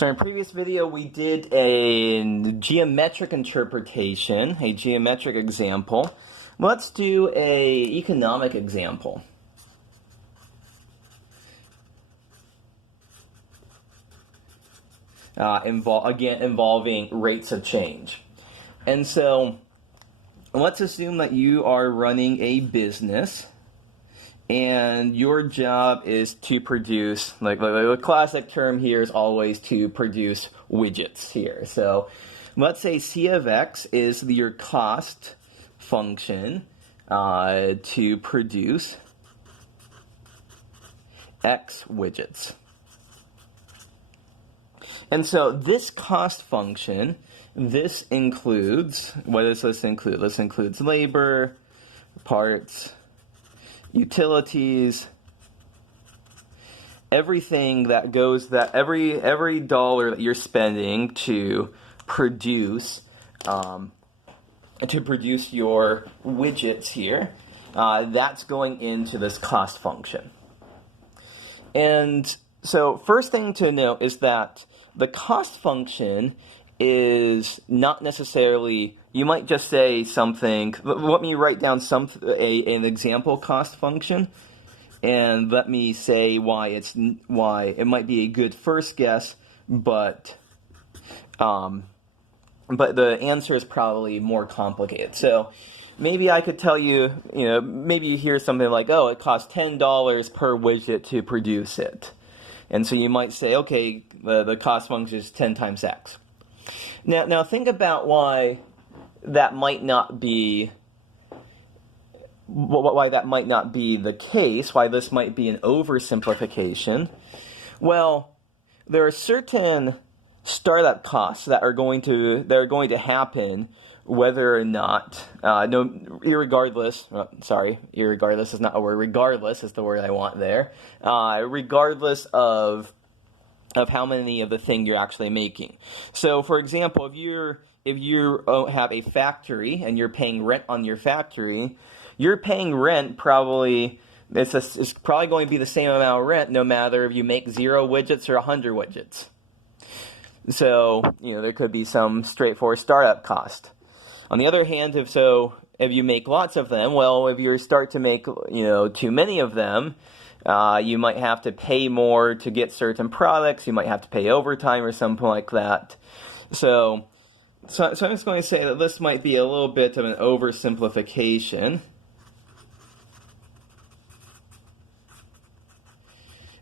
So in a previous video, we did a geometric interpretation, a geometric example. Let's do an economic example. Involving rates of change. And so let's assume that you are running a business and your job is to produce, like the classic term here is always to produce widgets here. So let's say C of X is your cost function to produce X widgets. And so this cost function, this includes, what does this include? This includes labor, parts, utilities, everything that goes, that every dollar that you're spending to produce your widgets here, that's going into this cost function. And so first thing to note is that the cost function is not necessarily, you might just say something, let me write down an example cost function, and let me say why it might be a good first guess, but the answer is probably more complicated. So maybe I could tell you, maybe you hear something like, oh, it costs $10 per widget to produce it. And so you might say, okay, the cost function is 10 times X. Now think about why that might not be the case, why this might be an oversimplification. Well, there are certain startup costs that are going to happen whether or not, irregardless is not a word, regardless is the word I want there, regardless of how many of the thing you're actually making. So, for example, if you have a factory and you're paying rent on your factory, you're paying rent probably, it's probably going to be the same amount of rent no matter if you make 0 widgets or 100 widgets. So, there could be some straightforward startup cost. On the other hand, if you make lots of them, well, if you start to make, too many of them, you might have to pay more to get certain products. You might have to pay overtime or something like that. So I'm just going to say that this might be a little bit of an oversimplification.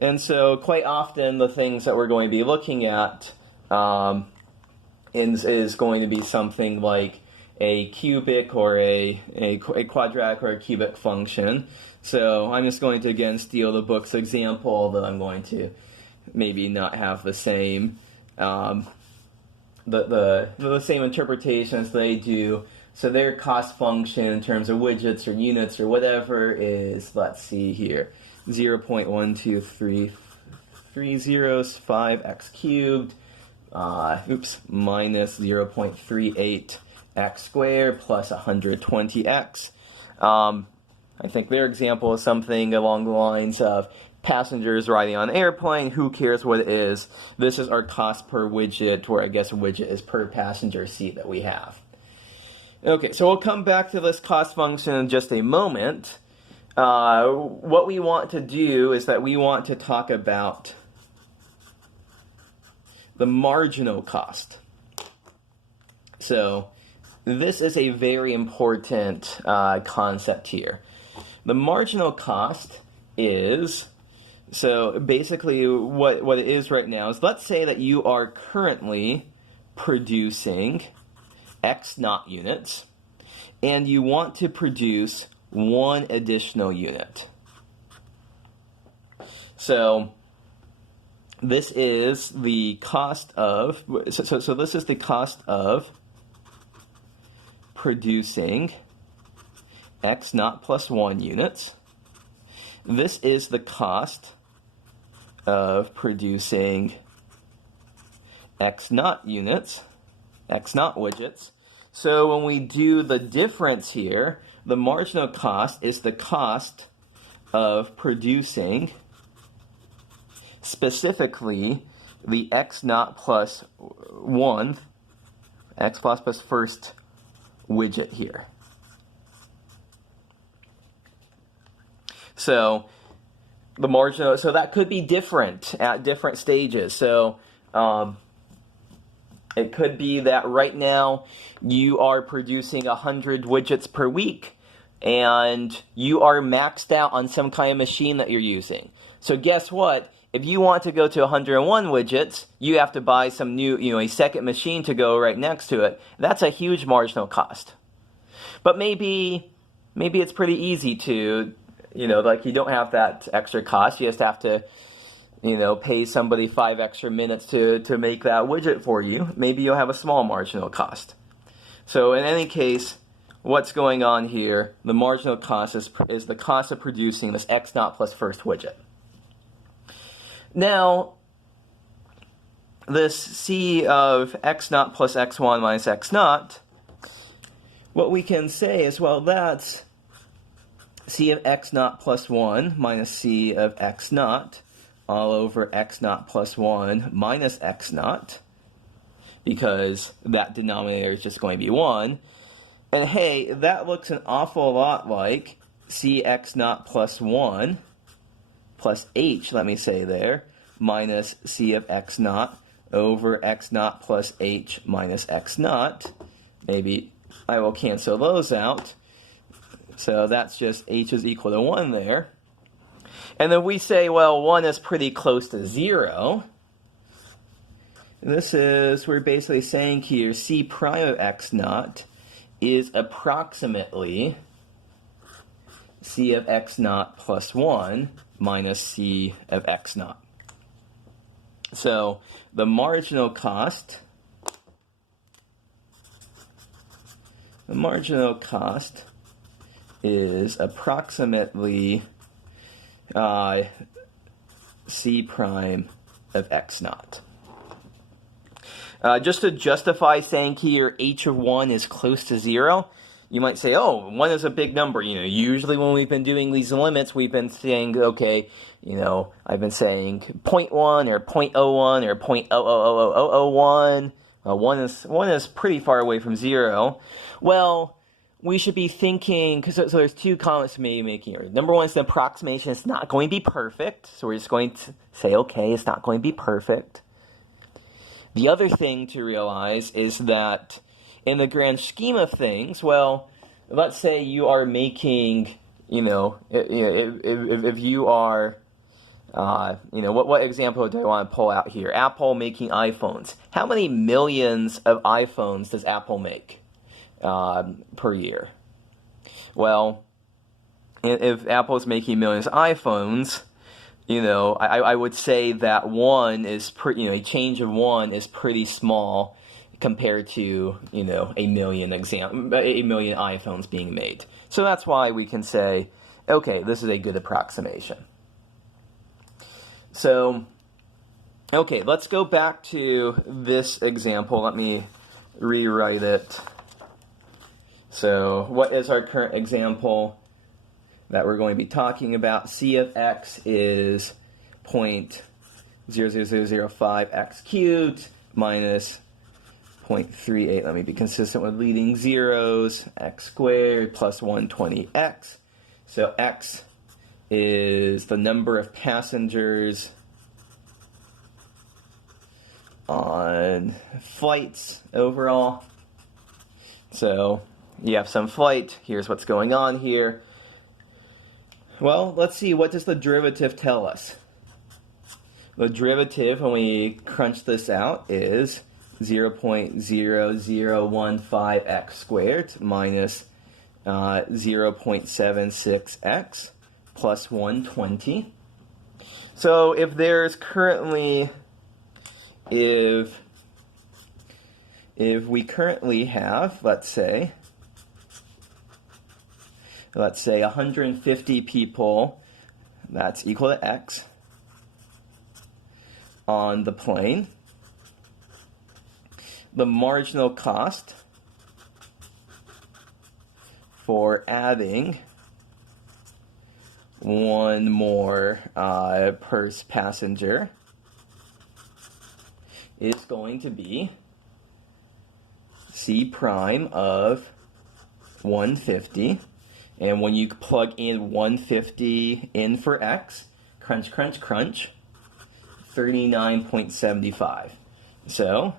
And so quite often the things that we're going to be looking at is going to be something like a cubic or a quadratic or a cubic function. So I'm just going to again steal the book's example, although I'm going to maybe not have the same the same interpretation as they do. So their cost function in terms of widgets or units or whatever is, let's see here, 0.12305x cubed, minus 0.38 x squared plus 120x. I think their example is something along the lines of passengers riding on an airplane, who cares what it is? This is our cost per widget, where I guess a widget is per passenger seat that we have. Okay, so we'll come back to this cost function in just a moment. What we want to do is that we want to talk about the marginal cost. So this is a very important concept here. The marginal cost is, so basically what it is right now is, let's say that you are currently producing X naught units and you want to produce 1 additional unit. So this is the cost of, so this is the cost of producing X naught plus 1 units. This is the cost of producing X naught units, X naught widgets. So when we do the difference here, the marginal cost is the cost of producing specifically the x naught plus 1, x plus first widget here. So the marginal, so that could be different at different stages. So it could be that right now you are producing 100 widgets per week and you are maxed out on some kind of machine that you're using. So guess what? If you want to go to 101 widgets, you have to buy some new, a second machine to go right next to it. That's a huge marginal cost. But maybe it's pretty easy to, like you don't have that extra cost. You just have to, pay somebody 5 extra minutes to make that widget for you. Maybe you'll have a small marginal cost. So in any case, what's going on here, the marginal cost is the cost of producing this x naught plus first widget. Now, this c of x naught plus x1 minus x naught, what we can say is, well, that's c of x naught plus 1 minus c of x naught all over x naught plus 1 minus x naught, because that denominator is just going to be 1. And hey, that looks an awful lot like cx naught plus 1 plus h, let me say there, minus c of x naught over x naught plus h minus x naught. Maybe I will cancel those out. So that's just h is equal to 1 there. And then we say, well, 1 is pretty close to 0. We're basically saying here c prime of x naught is approximately c of x naught plus 1 minus c of x naught. So the marginal cost is approximately c prime of x naught. Just to justify saying here h of 1 is close to 0, you might say, oh, 1 is a big number. Usually when we've been doing these limits, we've been saying, okay, I've been saying 0.1 or 0.01 or 0.0000001. 1 is pretty far away from 0. Well, we should be thinking, because so there's two comments maybe making here. Number one is the approximation is not going to be perfect. So we're just going to say, okay, it's not going to be perfect. The other thing to realize is that in the grand scheme of things, well, let's say you are making, if you are, what example do I want to pull out here? Apple making iPhones. How many millions of iPhones does Apple make per year? Well, if Apple is making millions of iPhones, I would say that a change of 1 is pretty small compared to, a million iPhones being made. So that's why we can say, okay, this is a good approximation. So, okay, let's go back to this example. Let me rewrite it. So, what is our current example that we're going to be talking about? C of x is 0.00005x cubed minus 0.38, let me be consistent with leading zeros, x squared plus 120x. So x is the number of passengers on flights overall. So you have some flight, here's what's going on here. Well, let's see, what does the derivative tell us? The derivative, when we crunch this out, is 0.0015x squared minus 0.76x plus 120. So if there's currently, if we currently have, let's say 150 people, that's equal to x, on the plane, the marginal cost for adding one more per passenger is going to be C prime of 150. And when you plug in 150 in for x, crunch, crunch, crunch, 39.75. So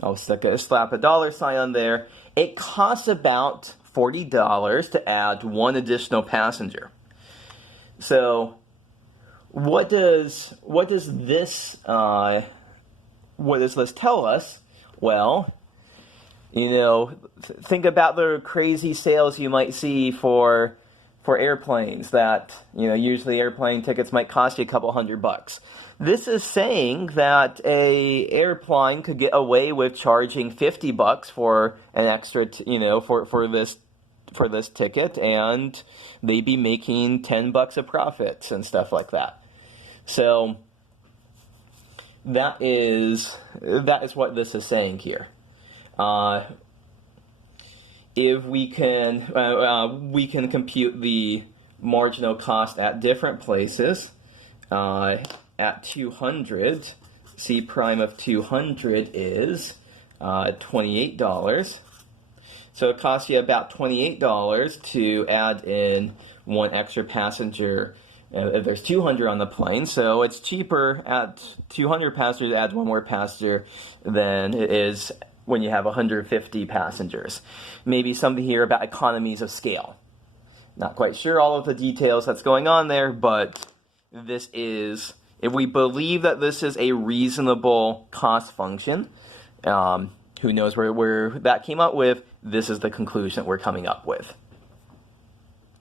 I'll slap a dollar sign on there. It costs about $40 to add one additional passenger. So what does this tell us? Well, think about the crazy sales you might see for airplanes that, usually airplane tickets might cost you a couple $100. This is saying that a airplane could get away with charging $50 for an extra, for this ticket, and they'd be making $10 of profits and stuff like that. So that is what this is saying here. If we can compute the marginal cost at different places. At 200, C prime of 200 is $28. So it costs you about $28 to add in one extra passenger if there's 200 on the plane. So it's cheaper at 200 passengers to add one more passenger than it is when you have 150 passengers. Maybe something here about economies of scale. Not quite sure all of the details that's going on there, but this is, if we believe that this is a reasonable cost function, who knows where that came up with, this is the conclusion that we're coming up with.